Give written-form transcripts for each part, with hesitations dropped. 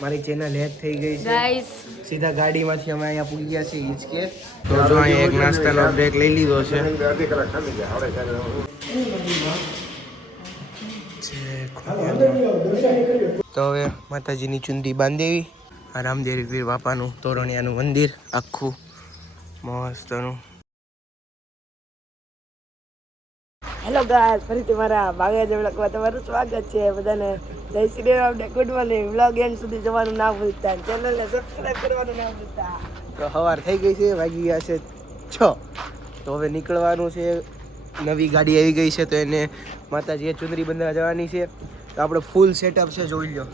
મારી channel hack થઈ ગઈ છે ગાઈસ સીધા ગાડીમાંથી અમે અહીંયા પૂરી ગયા છીએ હિચકે તો જો અહીંયા એક નાસ્તાનો બ્રેક લઈ લીધો છે તો હવે માતાજીની ચુંદડી બાંધેવી આ રામદેવ વીર બાપાનું તોરણિયાનું મંદિર આખું મસ્તનું. હેલો ગાઈસ, ફરીથી મારા બાગાયત વ્લોગમાં તમારું સ્વાગત છે. બધાને જય શ્રી રામ ને ગુડ મોર્નિંગ. વ્લોગ એન્ડ સુધી જવાનું ના ભૂલતા, ચેનલને સબસ્ક્રાઇબ કરવાનું ના ભૂલતા. તો સવાર થઈ ગઈ છે, વાગી ગયા છે 6. તો હવે નીકળવાનું છે. નવી ગાડી આવી ગઈ છે તો એને માતાજીએ ચુંદરી બંધવા જવાની છે. તો આપણે ફૂલ સેટઅપ છે, જોઈ લો.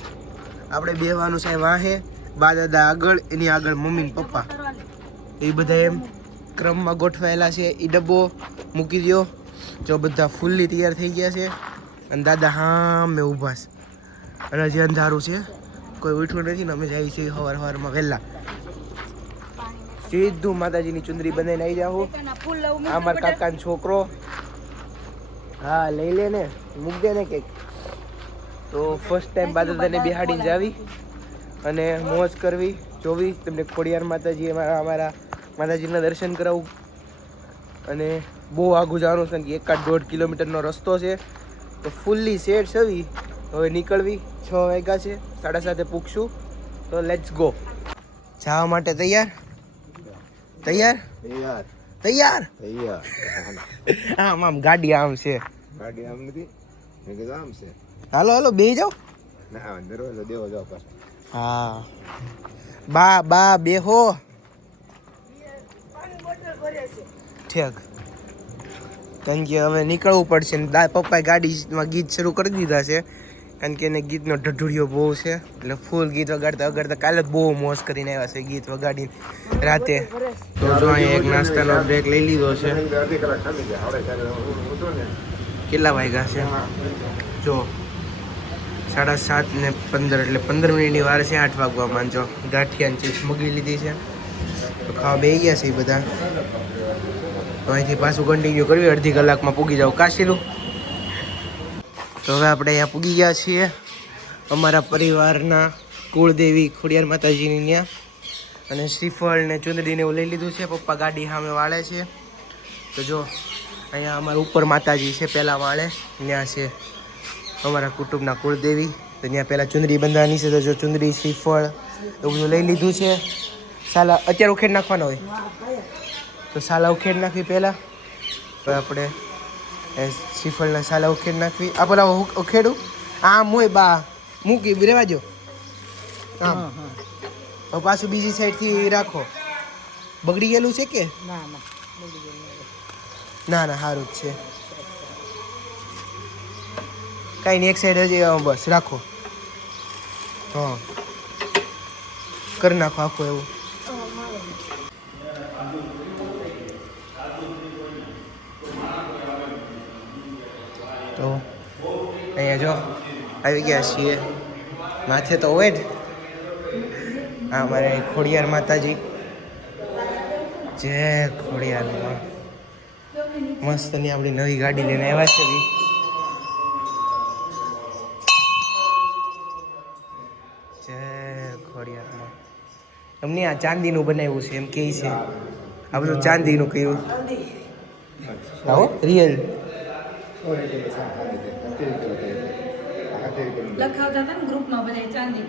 આપણે બેહવાનું છે વાહે, બા દાદા આગળ, એની આગળ મમ્મી ને પપ્પા, એ બધા એમ ક્રમમાં ગોઠવાયેલા છે. એ ડબ્બો મૂકી દો. જો બધા ફૂલ્લી તૈયાર થઈ ગયા છે અને દાદા હા મેં ઊભા છે અને હજી અંધારું છે, કોઈ ઉઠવું નથી ને અમે જઈએ છીએ સવારમાં વહેલા. સીધું માતાજીની ચુંદરી બંધાઈને આવી જાઓ. આ મારા કાકાનો છોકરો, હા લઈ લે ને, મૂક દે ને કંઈક. તો ફર્સ્ટ ટાઈમ બા દાદાને બિહાડીને જાવી અને મોજ કરવી, જોવી તમને ખોડિયાર માતાજી અમારા માતાજીના દર્શન કરાવું. અને બહુ આગું જવાનું છે, 1-1.5 કિલોમીટરનો રસ્તો છે. તો ફૂલ્લી સેટ છવી હવે નીકળવી. 6 વાગ્યા છે, 7:30 પૂગશું. તો લેટ્સ ગો. જવા માટે તૈયાર તૈયાર તૈયાર તૈયાર તૈયાર. આમ ગાડી આમ છે, ગાડી આમ નથી, મેં કીધું આમ છે. હાલો હાલો બેહી જાઓ. ના દરવાજો દેવો જાવ પાછો. હા બા બા બેહો. ઠીક, કારણ કે હવે નીકળવું પડશે ને પપ્પાએ ગાડીમાં ગીત શરૂ કરી દીધા છે, કારણ કે એને ગીતનો ઢઢુડિયો બહુ છે, એટલે ફૂલ ગીત વગાડતા વગાડતા કાલે જ બહુ મોજ કરીને આવ્યા છે ગીત વગાડીને રાતે. તો જો અહીંયા એક નાસ્તાનો બ્રેક લઈ લીધો છે. કેટલા વાગ્યા છે જો 7:15, એટલે 15 મિનિટની વાર છે. 8 વાગવા માંજો. ગાંઠિયાની ચીપ્સ મગી લીધી છે, તો ખાવા બેસી ગયા છે એ બધા. તો અહીંથી પાછું કન્ટિન્યુ કરવી, અડધી કલાકમાં પૂગી જાવ કાશીલું. તો હવે આપણે અહીંયા પૂગી ગયા છીએ અમારા પરિવારના કુળદેવી ખોડિયાર માતાજીની ત્યાં. અને શ્રીફળ ને ચુંદડીને એવું લઈ લીધું છે. પપ્પા ગાડી સામે વાળે છે. તો જો અહીંયા અમારા ઉપર માતાજી છે, પહેલાં વાળે ત્યાં છે અમારા કુટુંબના કુળદેવી. તો ત્યાં પહેલાં ચુંદડી બંધાવાની છે. તો જો ચુંદડી શ્રીફળ એવું બધું લઈ લીધું છે. સાલા અત્યારે ઉખેડ નાખવાનો હોય તો સાલા ઉખેડ નાખવી પહેલાં. તો આપણે શ્રીફળના સાલા ઉખેડ નાખવી. આ પેલા ઉખેડું આમ હોય બા મૂકી રહેવા દો આમ. હવે પાછું બીજી સાઈડથી રાખો. બગડી ગયેલું છે કે ના ના સારું જ છે, કાંઈ નહીં. એક સાઈડ હજી બસ રાખો. હા કરી નાખો આખું એવું. તો અહીંયા જો આવી ગયા છીએ. માથે તો હોય જ. આ અમારે ખોડિયાર માતાજી, જય ખોડિયાર. મસ્તની આપણી નવી ગાડી લઈને આવ્યા છે. જય ખોડિયારમાં. તમને આ ચાંદીનું બનાવ્યું છે એમ કહે છે. આ બધું ચાંદીનું કર્યું. આવો રિયલ લખાવતા હતા ને ગ્રુપમાં બધા ચાંદી.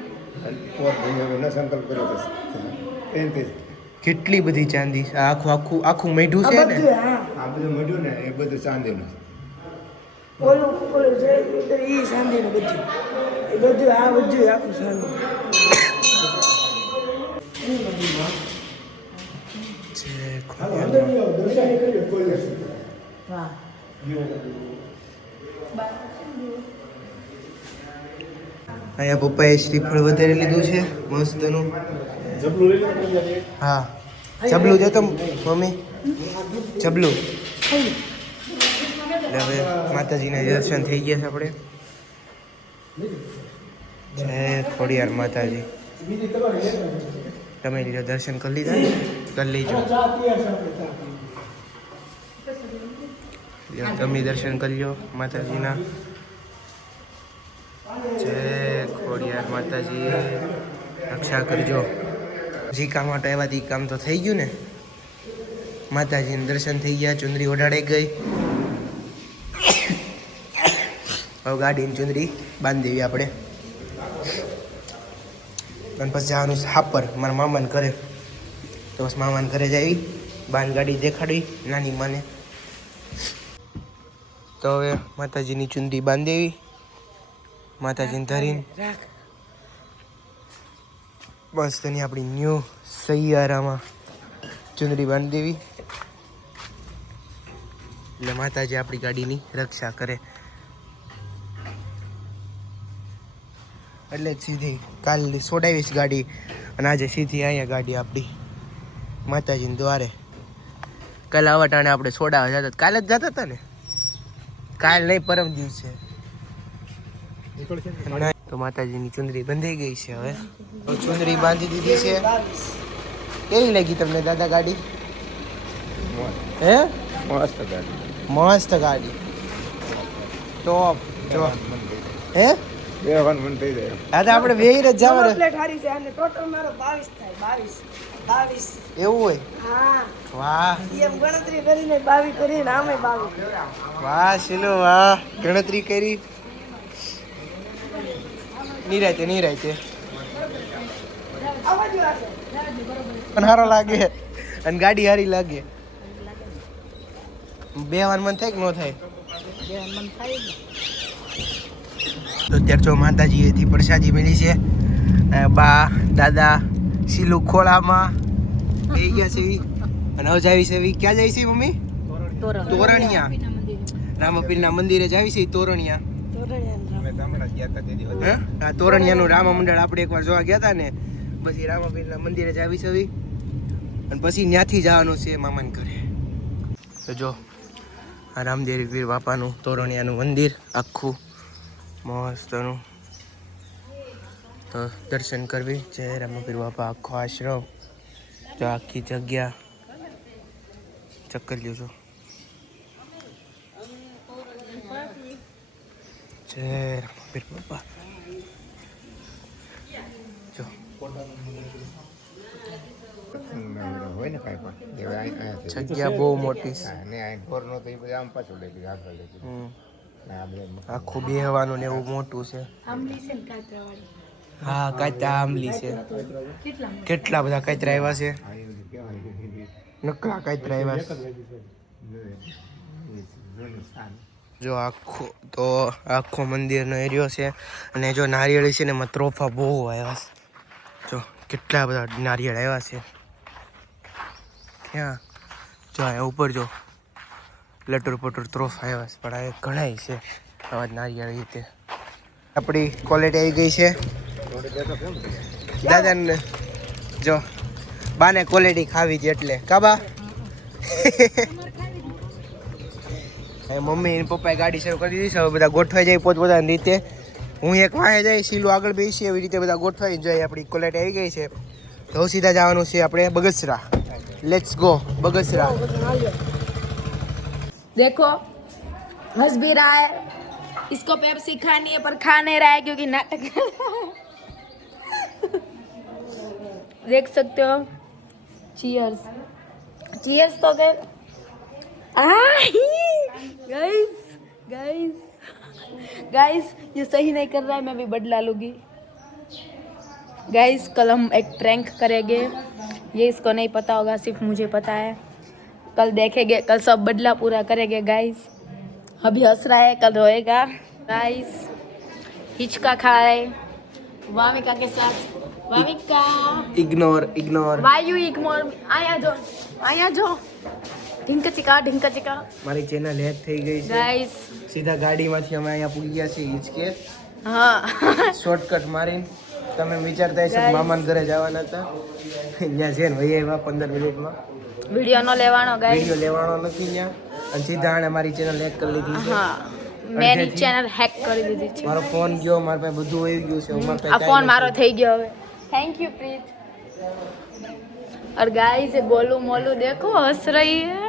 કેટલી બધી ચાંદી. આખું આખું આખું મેઢું છે ને, આ બધું મેઢું ને એ બધું ચાંદીનું. ઓલું છે એ ચાંદીનું બધું, એ બધું આ બધું આખું ચાંદી. અહીંયા પપ્પાએ શ્રીફળ વધારે લીધું છે મસ્તનું. હા જબલું જો તો મમ્મી, જબલું. એટલે હવે માતાજીના દર્શન થઈ ગયા છે આપણે. જય ખોડિયાર માતાજી. તમે લીધો દર્શન કરી લીધા, કરી લેજો. તમે દર્શન કરી લો માતાજીના. જય ખોડિયાર માતાજી. રક્ષા કરજો. જે કામ માટે આવ્યા તે કામ તો થઈ ગયું ને. માતાજીના દર્શન થઈ ગયા, ચુંદડી ઓઢાડે ગઈ. હવે ગાડીની ચુંદડી બાંધી દેવી આપણે. અને પછી જવાનું હાપર મારા મામાને ઘરે. તો બસ મામાને ઘરે જઈ બાન ગાડી દેખાડી નાની માને. તો હવે માતાજીની ચુંદડી બાંધી દેવી. માતાજીને ધરીને બસ તેની આપણી ન્યૂ સૈયારામાં ચુંદડી બાંધી દેવી. એટલે માતાજી આપણી ગાડીની રક્ષા કરે. એટલે સીધી કાલ સોડાવીશ ગાડી અને આજે સીધી અહીંયા ગાડી આપણી માતાજીને દ્વારે. કાલ આવા ટાણે આપણે સોડાવા જતા હતા. કાલે જ જતા હતા ને? કાલ નહીં, પરમ દિવસે. તો માતાજીની ચુંદડી બંધાઈ ગઈ છે. હવે તો ચુંદડી બાંધી દીધી છે. કેવી લાગી તમને દાદા ગાડી? હે મસ્ત ગાડી. મસ્ત ગાડી ટોપ. જો હે બેહવાનું મન થઈ જાય. હા તો આપણે વેહીર જ જવાનું. પ્લેટ હારી છે અને ટોટલ મારો 22 થાય. 22 એવું હોય? હા વાહ એમ ગણતરી કરીને 22 કરીને આમે 22. વાહ શીલો વાહ, ગણતરી કરી. નિરાતે આવા જ વાત છે. પણ સારો લાગે અને ગાડી હારી લાગે. બેવાનું મન થાય કે ન થાય? તો અત્યારે જો માતાજીએથી પ્રસાદી મળી છે. બા દાદા શીલું ખોળામાં બેસી ગયા છે. અને હવે જાવી છે ક્યાં જાય છે મમ્મી? તોરણિયા. રામપીરના મંદિરે જાવી છે તોરણિયા. હા, તોરણિયાનું રામા મંડળ આપણે એકવાર જોવા ગયા હતા ને. પછી રામાપીરના મંદિરે જાવી છે અને પછી ત્યાંથી જવાનું છે મામાને ઘરે. તો જો આ રામદેવી પીર બાપાનું તોરણિયાનું મંદિર આખું મસ્તનું. તો દર્શન કરવી. જય રામપીર બાપા. આખો આશ્રમ, તો આખી જગ્યા ચક્કર લ્યો છો. જય રામપીર બાપા. જો હોય ને કાંઈ પણ એવા અહીંયા જગ્યા બહુ મોટી છે. ને આ ઘરનો તો એ બધા આમ પાછું લઈ લીધું આગળ લઈ લીધું. ને આ બધા આખું બેહવાનું ને એવું મોટું છે. હા, કાચા આંબલી છે. કેટલા બધા કાચરા આવ્યા છે. નકરા કાચરા આવ્યા છે. જો આખો મંદિરનો એરિયો છે. અને જો નારિયેળ છે ને એમાં ત્રોફા બહુ આવ્યા છે. જો કેટલા બધા નારિયેળ આવ્યા છે. ક્યાં જો અહીંયા ઉપર જો લટુર પટુર ત્રોફા આવ્યા છે. પણ આ ઘણાય છે આવા જ નારિયેળ. રીતે આપણી ક્વોલિટી આવી ગઈ છે. દાદાને જો બાને ક્વોલિટી ખાવી છે એટલે કાબા. મમ્મી અને પપ્પાએ ગાડી શરૂ કરી દીધી છે. હવે બધા ગોઠવાઈ જાય પોતપોતાની રીતે. હું એક વાહે જાય, શીલું આગળ બેસી, એવી રીતે બધા ગોઠવાઈ જાય. આપણી ક્વોલિટી આવી ગઈ છે. તો સીધા જવાનું છે આપણે બગસરા. Let's go Bagasara. देखो हंस भी रहा है, इसको पेप्सी खानी है पर खा नहीं रहा है क्योंकि नाटक देख सकते हो. चीयर्स चीयर्स तो गए गाइस गाइस गाइस ये सही नहीं कर रहा है, मैं भी बदला लूंगी गाइस. कल हम एक प्रैंक करेंगे, ये इसको नहीं पता होगा, सिर्फ मुझे पता है. कल देखेंगे, कल सब बदला पूरा करेंगे गाइस. अभी हंस रहा है, कल रोएगा गाइस. हिचका खाए वामिका के साथ. Wamiqa ignore why you ignore. आया जो ढिंक चिका મારી ચેનલ હેક થઈ ગઈ છે गाइस. સીધા ગાડીમાંથી અમે અહીંયા પૂગી ગયા છીએ હિચકે. हाँ શોર્ટકટ મારીને. તમે વિચારતા હશો કે મામાના ઘરે જવાના હતા, ત્યાં જઈને વહી આવ્યા 15 મિનિટમાં. वीडियो न लेवानो गाइस. વિડીયો લેવાનો નથી ત્યાં. અને સીધા આણે મારી ચેનલ હેક કરી લીધી છે. हाँ मेरी चैनल हैक कर दी थी. મારો ફોન ગયો, મારા પાસે બધું આવી ગયું છે. મારા પાસે आ फोन मारो થઈ ગયો હવે. थैंक यू प्रीत. और गाइस ये गोलू मोलू देखो हंस रही है.